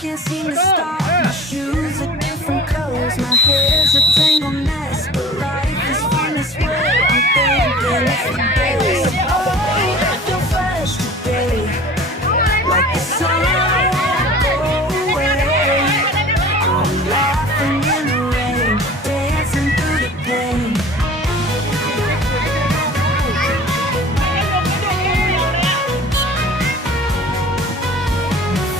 can't seem to stop. My shoes are different colors, my hair's a tangled mess, but life is fun this way. I'm thinking it's the best. Oh, I feel fresh today, like the sun won't go away. I'm laughing in the rain, dancing through the pain.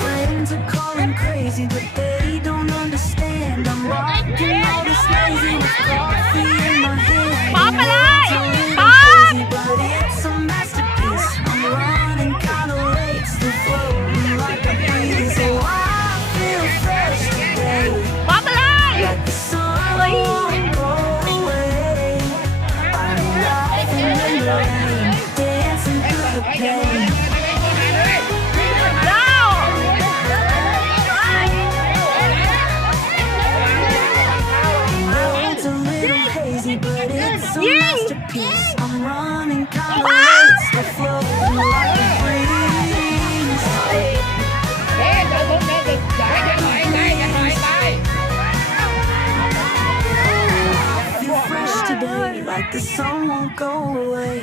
Friends are calling crazy, but they don't understand. I'm rocking all this lazy with coffee in my hand. Pop it It's a up! little Pop! crazy, but it's a masterpiece. I'm running kinda late, still floating like a breeze. Oh, I feel fresh today, ป๊อปไปเลย like the sun won't go away. I'm laughing in the rain, dancing through the pain. เร็ว It's a little hazy, but it's a Yay! masterpiece. I'm running kinda late, still floating like a breeze. I feel fresh today, like the sun won't go away.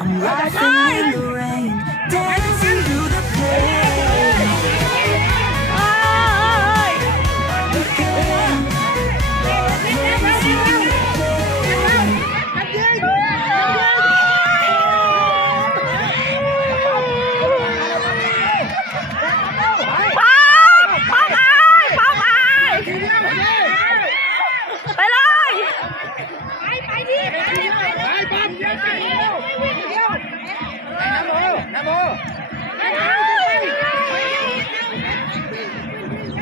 I'm laughing in the rain, dancing through the pain. The pain. Dancing through the pain. ป๊อปป๊อปป๊อปไปเลย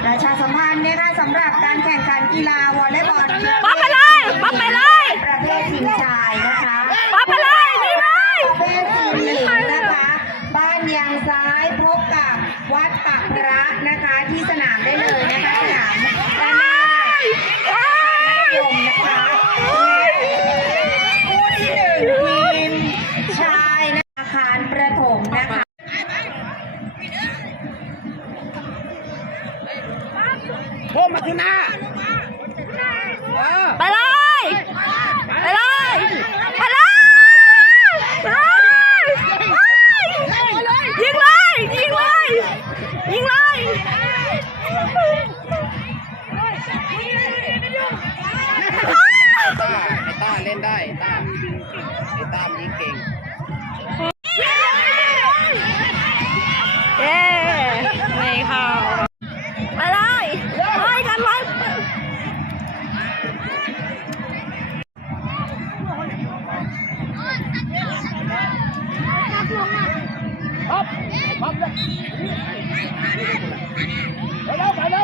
ประชาสัมพันธ์นะคะสำหรับการแข่งขันกีฬาวอลเลย์บอล ป๊อปไปเลยป๊อปไปเลย ประเภททีมชายนะคะ ป๊อปไปเลยนี่เลย ประเภททีมหญิงนะคะ บ้านยางซ้ายพบกับวัดปากพระนะคะที่สนามได้เลยนะคะสนามด้านหน้าลงนะคะคู่ที่หนึ่งทีมชายนะอาคารประถมนะคะ โคมมาขึ้นหน้า ไปเลยไปเลยไปเลยไปเลยยิงเลยยิงเลยยิงเลย ไอ้ต้าเล่นได้ไอ้ต้ามันยิงเก่ง เย้ไม่เข้าไปเลยไปกันไว้ไปเลย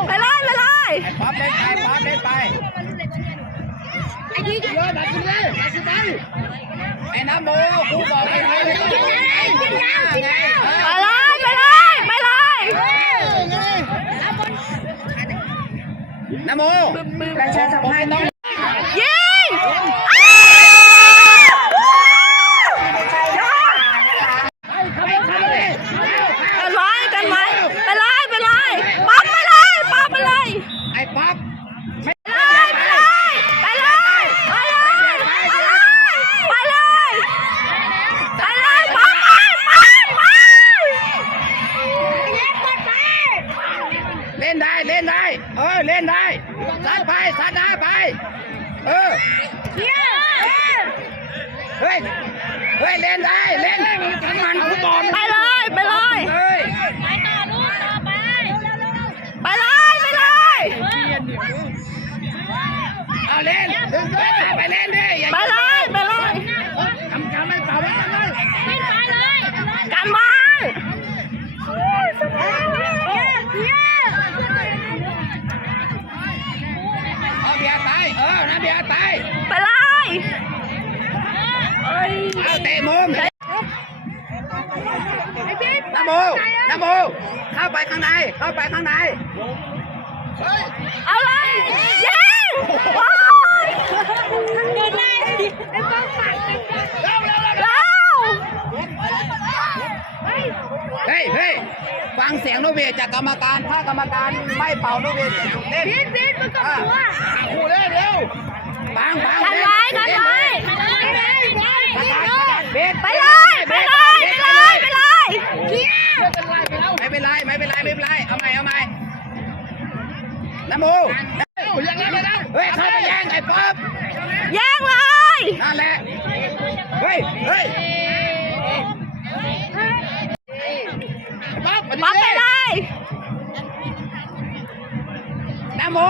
ไปเลย ไอ้ป๊อปเล่นไปป๊อปเล่นไปไอ้น้ำโมกูบอกให้ไปเลยไง ไปเลยไปเลยไปเลย น้ำโม ประชาสัมพันธ์ ยิง กันไว้กันไว้ไปเลยไปเลยป๊อปไปเลยป๊อปไปเลย ไอ้ป๊อป ไปเลยไปเลยไปเลยไปเลยไปเลยไปเลยไปเลยป๊อปไปไป เล่นได้เล่นได้เล่นได้ซัดไปซัดหน้าไปเฮ้ยเล่นได้เล่นมันฟุตบอล ไปเลยไปเลย เฮ้ย ไปเลยไปเลย เอาเล่นไปเล่นดิ ไปเลยไปเลย ทำไม่เป่าไว้กันเลย กันไว้ เอาเบียร์ไปน้ำเบียร์ไป ไปเลย เอาเตะมุมน้ำโมเข้าไปข้างในเอาเลยยิงโอ้ยเดินได้ไอ้ป้องปัดเร็ว เฮ้ยฟัง งเสียงนกหวีดจากกรรมการถ้ากรรมการไม่เป่านกหวีดเล่นบิดมันก็ตัวคู่เล่นเร็วบัง กันไว้กันไว้ ไปเลยไปเลย ไปเลย ไม่เป็นไรเอาใหม่น้ำมูเฮ้ยเข้าไปแย่งไอ้ป๊อป แย่งเลย นั่นแหละเฮ้ยป๊อป ป๊อปไปเลย น้ำมู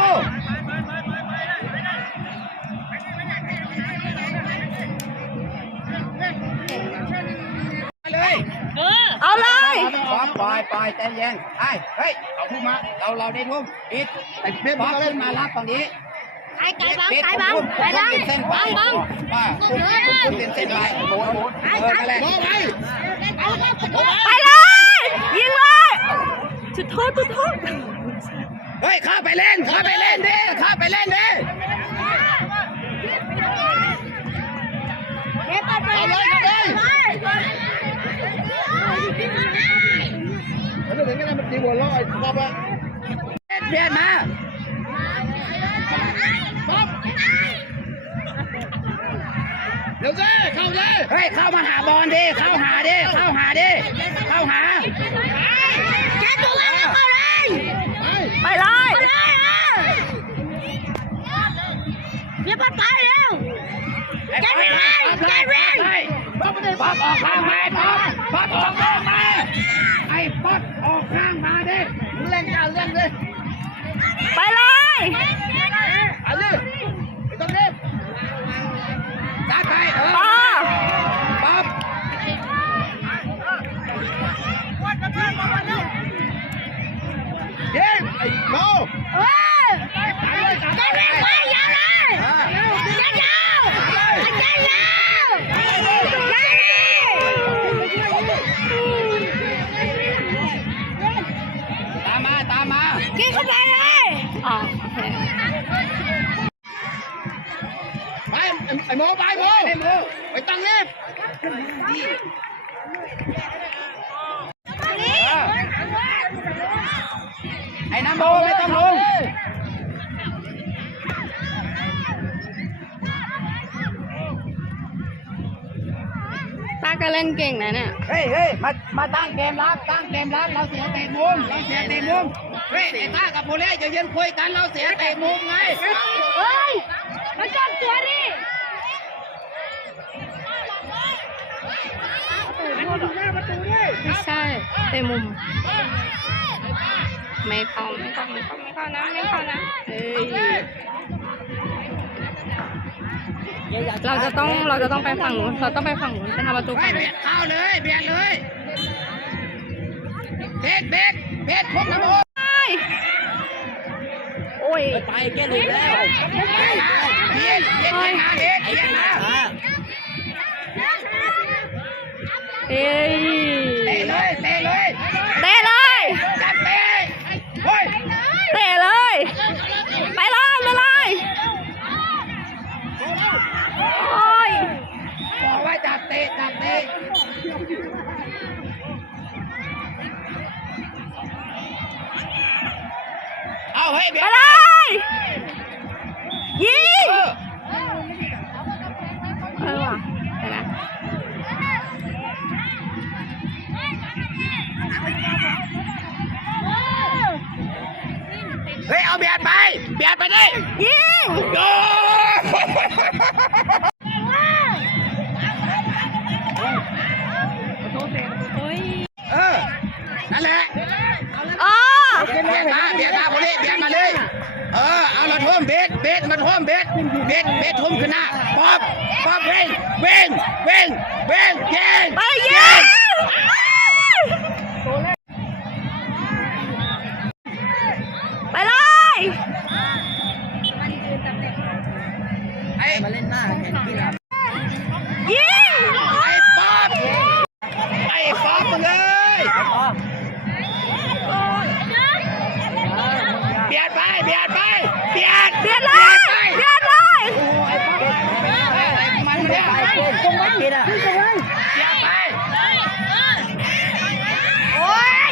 ไปเลย เอาเลย ปล่อยใจเย็นเฮ้ยเอาพุ่งมาเราได้ทุ่มปิดป๊อปขึ้นมารับฝั่งนี้ไก่บังเส้นไปคุณเส้นไปหมุนนั่นแหละ ไปเลยยิงเลยจุดโทษ เฮ้ยเข้าไปเล่นดิเปลี่ยนมาเดี๋ยวเข้าเลยเฮ้ยเข้ามาหาบอลดิเข้าหาแค่ตัวแล้วเข้าเลยไปเลยเรียบไปแล้วแกเร่ป๊อปออกข้างมาป๊อปออกข้างมาไอ้ป๊อปออกข้างมาดิเล่นดิ ไปเลย เอาดิไปตรงนี้จัดไปป๊อปยิงไอ้โง่ตามมากินเข้าไปเลยอ๋อโอเค ไปไอ้โมไปตั้งนี่ไอ้น้ำโมไม่ต้องลง ตาก็เล่นเก่งนะเนี่ย เฮ้ยมาตั้งเกมรับเราเสียเตะมุมเฮ้ยไอ้ต้ากับโมเล่จะยืนคุยกันเราเสียเตะมุมไงเฮ้ยมาจับตัวดิไม่ใช่เตะมุมไม่เข้านะเฮ้ยเราจะต้องไปฝั่งนู้นไปทำประตูฝั่งนู้น เข้าเลยเบียดเลยเบ็ดพกนะโม โอ้ย ไปแกหลุดแล้วเบียดมาเฮ้ย เตะเลย จัดเตะเฮ้ย เตะเลยไปเลยโอ้ย บอกว่าจัดเตะเอาเฮ้ยเบีย ไป ด เลยยิงว่ะเห็นไหม เฮ้ยเอาเบียดไปดิ ยิง โยนั่นแหละ อ๋อ เบียดมาโมเล่เบียดมาเลยเอาเราท่วมเบ็ดมาท่วมเบ็ดทุ่มขึ้นหน้าป๊อปเร่งยิง ไปยิงไปเลย ไอ้มาเล่นหน้าเห็นที่หลัง ยิง ไอ้ป๊อปมึงเลยเบียดเลย โอ้ไอ้ป๊อป มันไม่ได้คงไม่ผิดอ่ะเบียดไป โอ้ย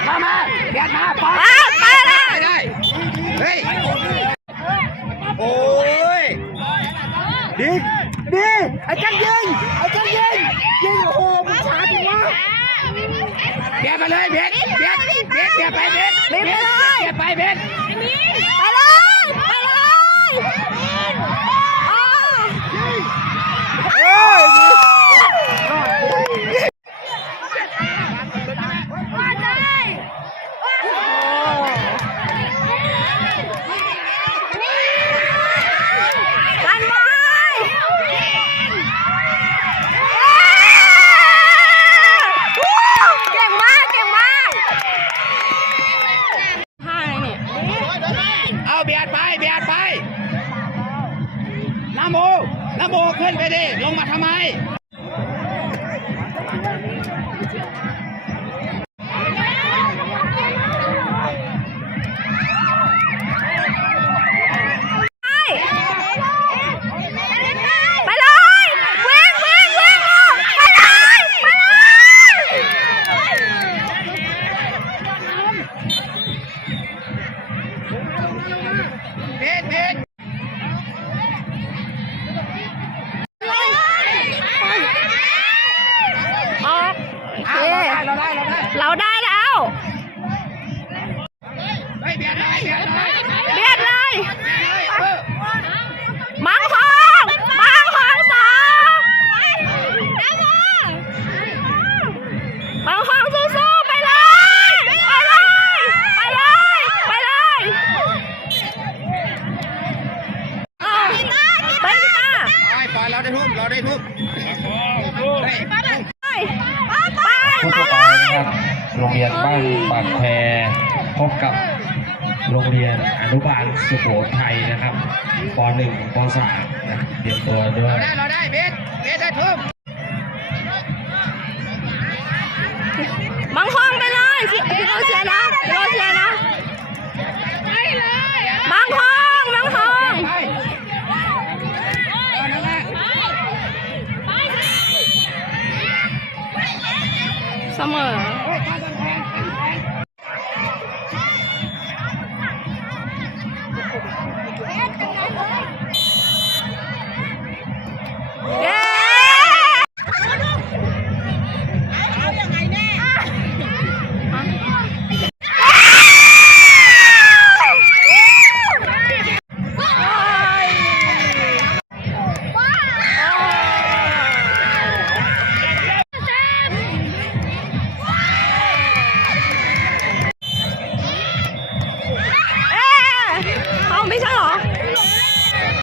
ดเข้ามาเบียดมาป๊อป ไปเลย ไปได้เฮ้ยโอ้ยดิไอ้จันยิงโอ้โหมันช้าจริงวะเบียดมาเลยเบียดไปเบียดไปเบียด ไปเลยกันไว้เก่งมากท่าอะไรเนี่ย เอาเบียดไปน้ำโมขึ้นไปดิลงมาทำไมไปเลยวิ่งไปเลยเบ็ด ออกโอเค เราได้ เราได้แล้ว เฮ้ยเบียดเลย เบียดเลย เออ มังทองสองมังทองสู้ๆไปเลยเอาไปกีตาร์ ไปเราได้ทุบเฮ้ย ผู้ต่อไปนะครับโรงเรียนบ้านปากแพพบกับโรงเรียนอนุบาลสุโขทัยนะครับป .1 ป .3 นะเตรียมตัวด้วย เราได้เบ็ดได้ทุบ มังทองไปเลยพี่โรเชียร์นะมังทอง ไปนั่นแหละ เสมอ เฮ้ยทางกำแพง